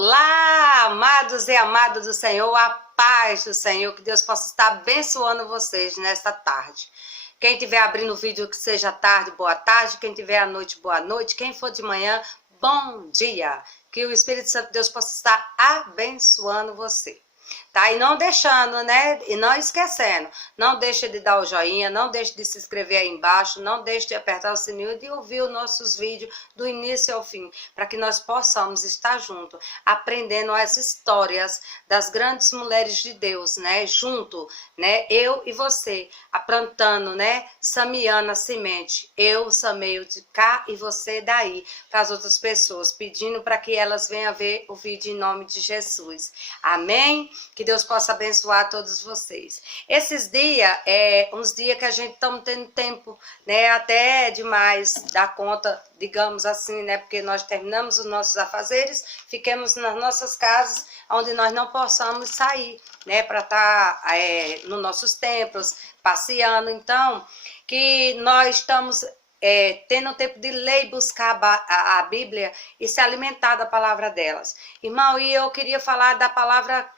Olá, amados e amadas do Senhor, a paz do Senhor, que Deus possa estar abençoando vocês nesta tarde. Quem estiver abrindo o vídeo, que seja tarde, boa tarde. Quem estiver à noite, boa noite. Quem for de manhã, bom dia. Que o Espírito Santo de Deus possa estar abençoando você. Tá? E não deixando, né? E não esquecendo. Não deixe de dar o joinha, não deixe de se inscrever aí embaixo, não deixe de apertar o sininho e de ouvir os nossos vídeos do início ao fim, para que nós possamos estar juntos, aprendendo as histórias das grandes mulheres de Deus, né? Junto, né? Eu e você, plantando, né? Semeando a semente. Eu semeio de cá e você daí, para as outras pessoas, pedindo para que elas venham ver o vídeo em nome de Jesus. Amém? Que Deus possa abençoar todos vocês. Esses dias, uns dias que a gente estamos tendo tempo, né, até demais dar conta, digamos assim, né, porque nós terminamos os nossos afazeres, fiquemos nas nossas casas, onde nós não possamos sair, né, para estar nos nossos templos, passeando. Então, que nós estamos tendo tempo de ler e buscar a Bíblia e se alimentar da palavra delas. Irmão, e eu queria falar da palavra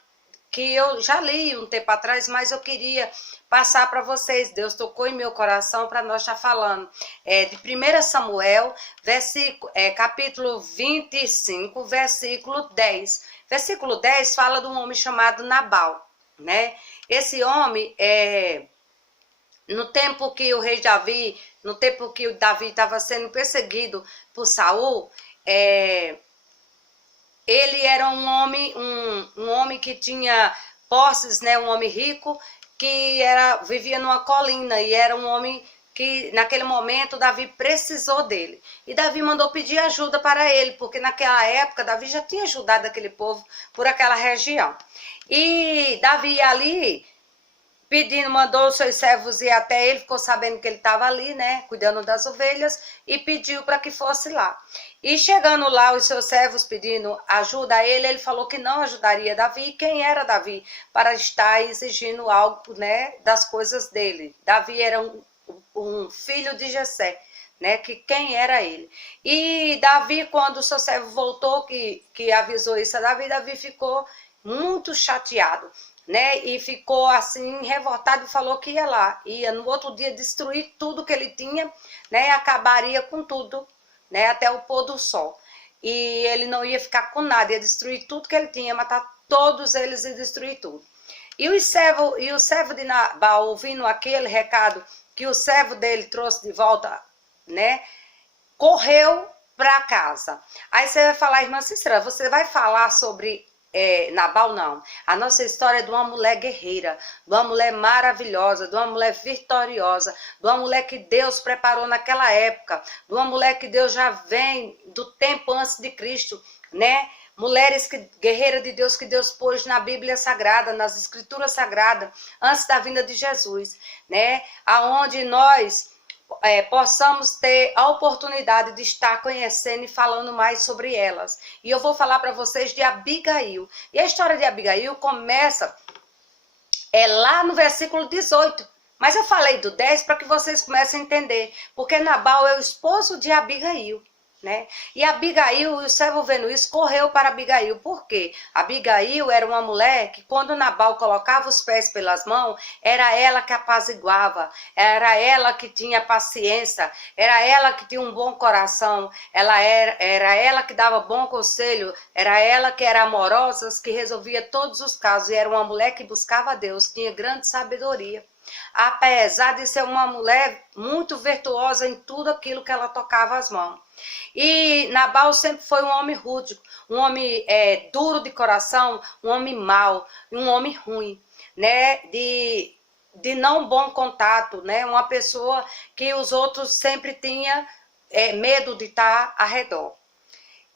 que eu já li um tempo atrás, mas eu queria passar para vocês. Deus tocou em meu coração para nós estar falando. De 1 Samuel, capítulo 25, versículo 10. Versículo 10 fala de um homem chamado Nabal, né? Esse homem, no tempo que o rei Davi, no tempo que o Davi estava sendo perseguido por Saul, ele era um homem que tinha posses, né? Um homem rico que vivia numa colina, e era um homem que naquele momento Davi precisou dele. E Davi mandou pedir ajuda para ele, porque naquela época Davi já tinha ajudado aquele povo por aquela região. E Davi ali pedindo, mandou os seus servos ir até ele, ficou sabendo que ele estava ali, né, cuidando das ovelhas, e pediu para que fosse lá. E chegando lá, os seus servos pedindo ajuda a ele, ele falou que não ajudaria Davi. E quem era Davi para estar exigindo algo, né, das coisas dele? Davi era um filho de Jessé, né, que quem era ele? E Davi, quando o seu servo voltou, que avisou isso a Davi, Davi ficou muito chateado, né, e ficou assim revoltado e falou que ia no outro dia destruir tudo que ele tinha, né, e acabaria com tudo, né, até o pôr do sol. E ele não ia ficar com nada, ia destruir tudo que ele tinha, matar todos eles e destruir tudo. E o servo de Nabal, ouvindo aquele recado que o servo dele trouxe de volta, né, correu para casa. Aí você vai falar, irmã Cícera, você vai falar sobre Nabal? Não. A nossa história é de uma mulher guerreira, de uma mulher maravilhosa, de uma mulher vitoriosa, de uma mulher que Deus preparou naquela época, de uma mulher que Deus já vem do tempo antes de Cristo, né? Mulheres guerreiras de Deus, que Deus pôs na Bíblia Sagrada, nas Escrituras Sagradas, antes da vinda de Jesus, né? Aonde nós possamos ter a oportunidade de estar conhecendo e falando mais sobre elas. E eu vou falar para vocês de Abigail. E a história de Abigail começa lá no versículo 18. Mas eu falei do 10 para que vocês comecem a entender. Porque Nabal é o esposo de Abigail, né? E Abigail, o servo vendo isso, correu para Abigail. Por quê? Abigail era uma mulher que, quando Nabal colocava os pés pelas mãos, era ela que apaziguava, era ela que tinha paciência, era ela que tinha um bom coração, era ela que dava bom conselho, era ela que era amorosa, que resolvia todos os casos, e era uma mulher que buscava a Deus, tinha grande sabedoria. Apesar de ser uma mulher muito virtuosa em tudo aquilo que ela tocava as mãos. E Nabal sempre foi um homem rústico, um homem duro de coração, um homem mau, um homem ruim, né? De não bom contato, né? Uma pessoa que os outros sempre tinham medo de estar ao redor.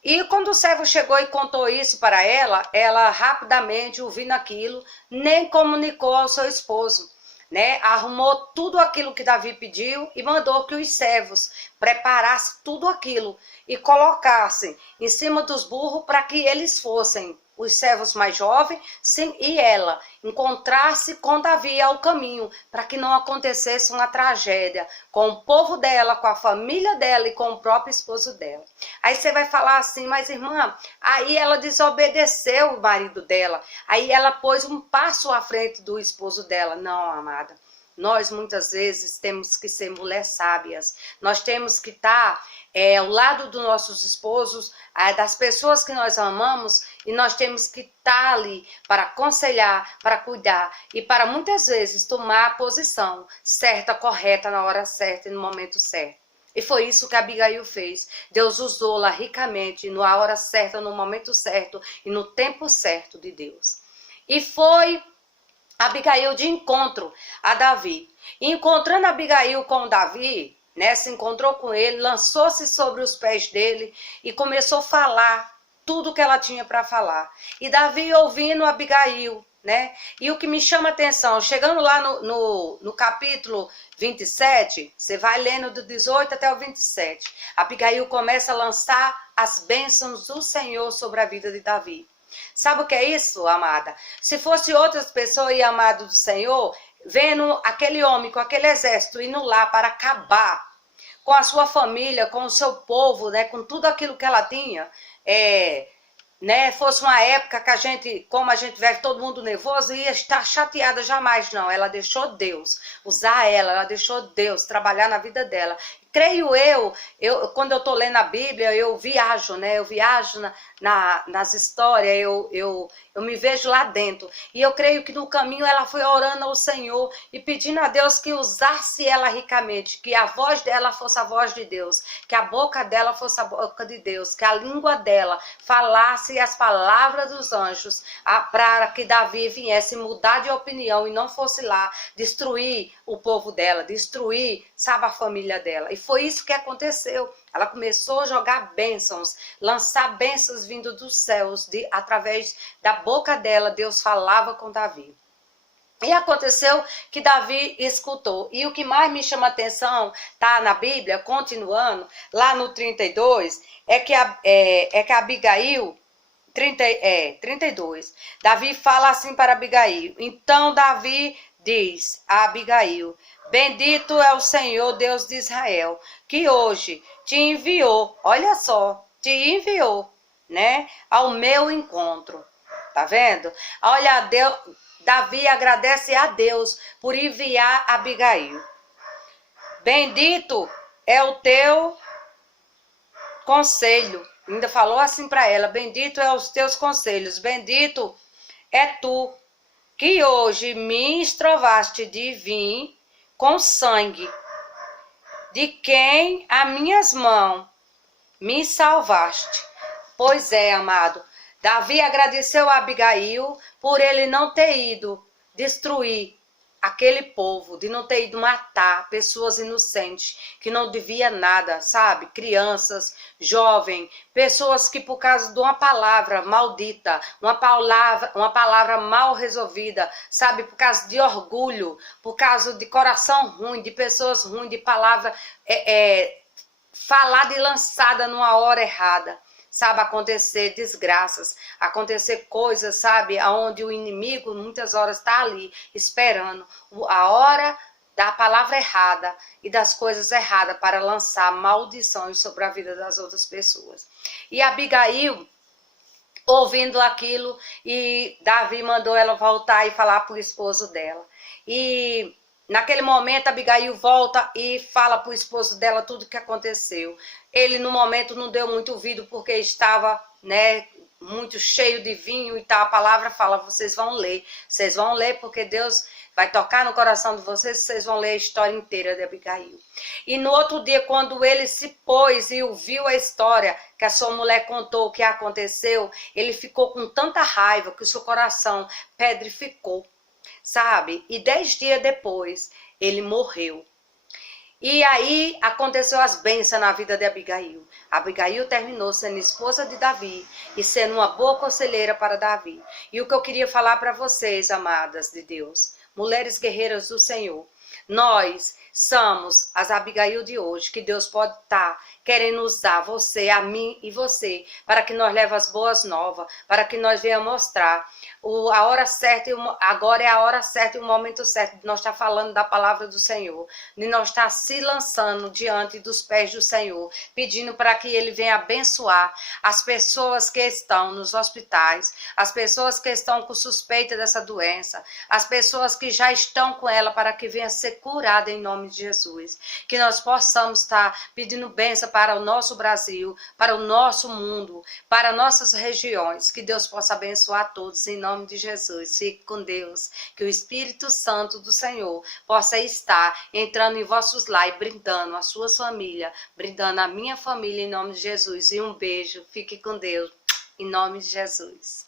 E quando o servo chegou e contou isso para ela, ela rapidamente, ouvindo aquilo, nem comunicou ao seu esposo, né? Arrumou tudo aquilo que Davi pediu e mandou que os servos preparassem tudo aquilo e colocassem em cima dos burros para que eles fossem os servos mais jovens, e ela encontrasse com Davi ao caminho, para que não acontecesse uma tragédia com o povo dela, com a família dela e com o próprio esposo dela. Aí você vai falar assim, mas irmã, aí ela desobedeceu o marido dela, aí ela pôs um passo à frente do esposo dela. Não, amada. Nós muitas vezes temos que ser mulheres sábias, nós temos que estar ao lado dos nossos esposos, das pessoas que nós amamos, e nós temos que estar ali para aconselhar, para cuidar e para muitas vezes tomar a posição certa, correta, na hora certa e no momento certo. E foi isso que Abigail fez. Deus usou-la ricamente, na hora certa, no momento certo e no tempo certo de Deus. E foi Abigail de encontro a Davi. E encontrando Abigail com Davi, né, se encontrou com ele, lançou-se sobre os pés dele e começou a falar tudo que ela tinha para falar. E Davi ouvindo Abigail, né? E o que me chama a atenção, chegando lá no capítulo 27, você vai lendo do 18 até o 27, Abigail começa a lançar as bênçãos do Senhor sobre a vida de Davi. Sabe o que é isso, amada? Se fosse outras pessoas e amado do Senhor, vendo aquele homem com aquele exército indo lá para acabar com a sua família, com o seu povo, né, com tudo aquilo que ela tinha, né, fosse uma época que a gente, como a gente vive todo mundo nervoso, ia estar chateada jamais. Não, ela deixou Deus usar ela deixou Deus trabalhar na vida dela. Creio eu quando eu estou lendo a Bíblia, eu viajo, né? Eu viajo nas histórias, eu me vejo lá dentro. E eu creio que no caminho ela foi orando ao Senhor e pedindo a Deus que usasse ela ricamente, que a voz dela fosse a voz de Deus, que a boca dela fosse a boca de Deus, que a língua dela falasse as palavras dos anjos, para que Davi viesse mudar de opinião e não fosse lá destruir o povo dela, destruir, sabe, a família dela. E foi isso que aconteceu. Ela começou a jogar bênçãos, lançar bênçãos vindo dos céus, através da boca dela, Deus falava com Davi. E aconteceu que Davi escutou. E o que mais me chama a atenção, tá na Bíblia, continuando, lá no 32, é que Abigail, 32, Davi fala assim para Abigail. Então Davi diz a Abigail: bendito é o Senhor Deus de Israel, que hoje te enviou, olha só, te enviou, né, ao meu encontro. Tá vendo? Olha, Davi agradece a Deus por enviar Abigail. Bendito é o teu conselho. Ainda falou assim para ela: bendito é os teus conselhos, bendito é tu, que hoje me estrovaste de vir com sangue, de quem a minhas mãos me salvaste. Pois é, amado, Davi agradeceu a Abigail por ele não ter ido destruir aquele povo, de não ter ido matar pessoas inocentes, que não devia nada, sabe? Crianças, jovens, pessoas que por causa de uma palavra maldita, uma palavra mal resolvida, sabe? Por causa de orgulho, por causa de coração ruim, de pessoas ruins, de palavra falada e lançada numa hora errada. Sabe, acontecer desgraças, acontecer coisas, sabe, onde o inimigo muitas horas está ali, esperando a hora da palavra errada e das coisas erradas para lançar maldições sobre a vida das outras pessoas. E Abigail, ouvindo aquilo, e Davi mandou ela voltar e falar para o esposo dela. E naquele momento, Abigail volta e fala para o esposo dela tudo o que aconteceu. Ele, no momento, não deu muito ouvido porque estava, né, muito cheio de vinho e tal. A palavra fala: vocês vão ler porque Deus vai tocar no coração de vocês vão ler a história inteira de Abigail. E no outro dia, quando ele se pôs e ouviu a história que a sua mulher contou, o que aconteceu, ele ficou com tanta raiva que o seu coração pedrificou, sabe? E 10 dias depois, ele morreu. E aí aconteceu as bênçãos na vida de Abigail. Abigail terminou sendo esposa de Davi e sendo uma boa conselheira para Davi. E o que eu queria falar para vocês, amadas de Deus, mulheres guerreiras do Senhor, nós, somos as Abigail de hoje, que Deus pode estar querendo usar você, a mim e você, para que nós leve as boas novas, para que nós venhamos mostrar a hora certa, agora é a hora certa e o momento certo de nós estar falando da palavra do Senhor, de nós estar se lançando diante dos pés do Senhor, pedindo para que Ele venha abençoar as pessoas que estão nos hospitais, as pessoas que estão com suspeita dessa doença, as pessoas que já estão com ela, para que venha ser curada em nome de Jesus. Que nós possamos estar pedindo bênção para o nosso Brasil, para o nosso mundo, para nossas regiões. Que Deus possa abençoar a todos em nome de Jesus. Fique com Deus. Que o Espírito Santo do Senhor possa estar entrando em vossos lares, brindando a sua família, brindando a minha família em nome de Jesus. E um beijo. Fique com Deus em nome de Jesus.